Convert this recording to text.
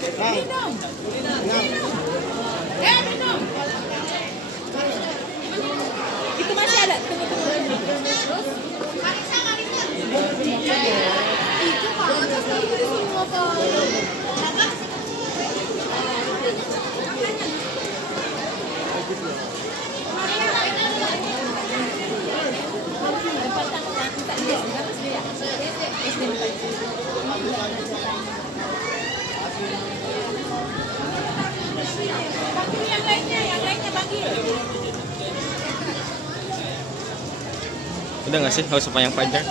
Minum. Minum. Minum. Itu masih ada. Tunggu. Marisa. Itu Pak, atas itu semua Pak. Yang lainnya bagi. Udah nggak sih? Nggak usah panjang-panjang.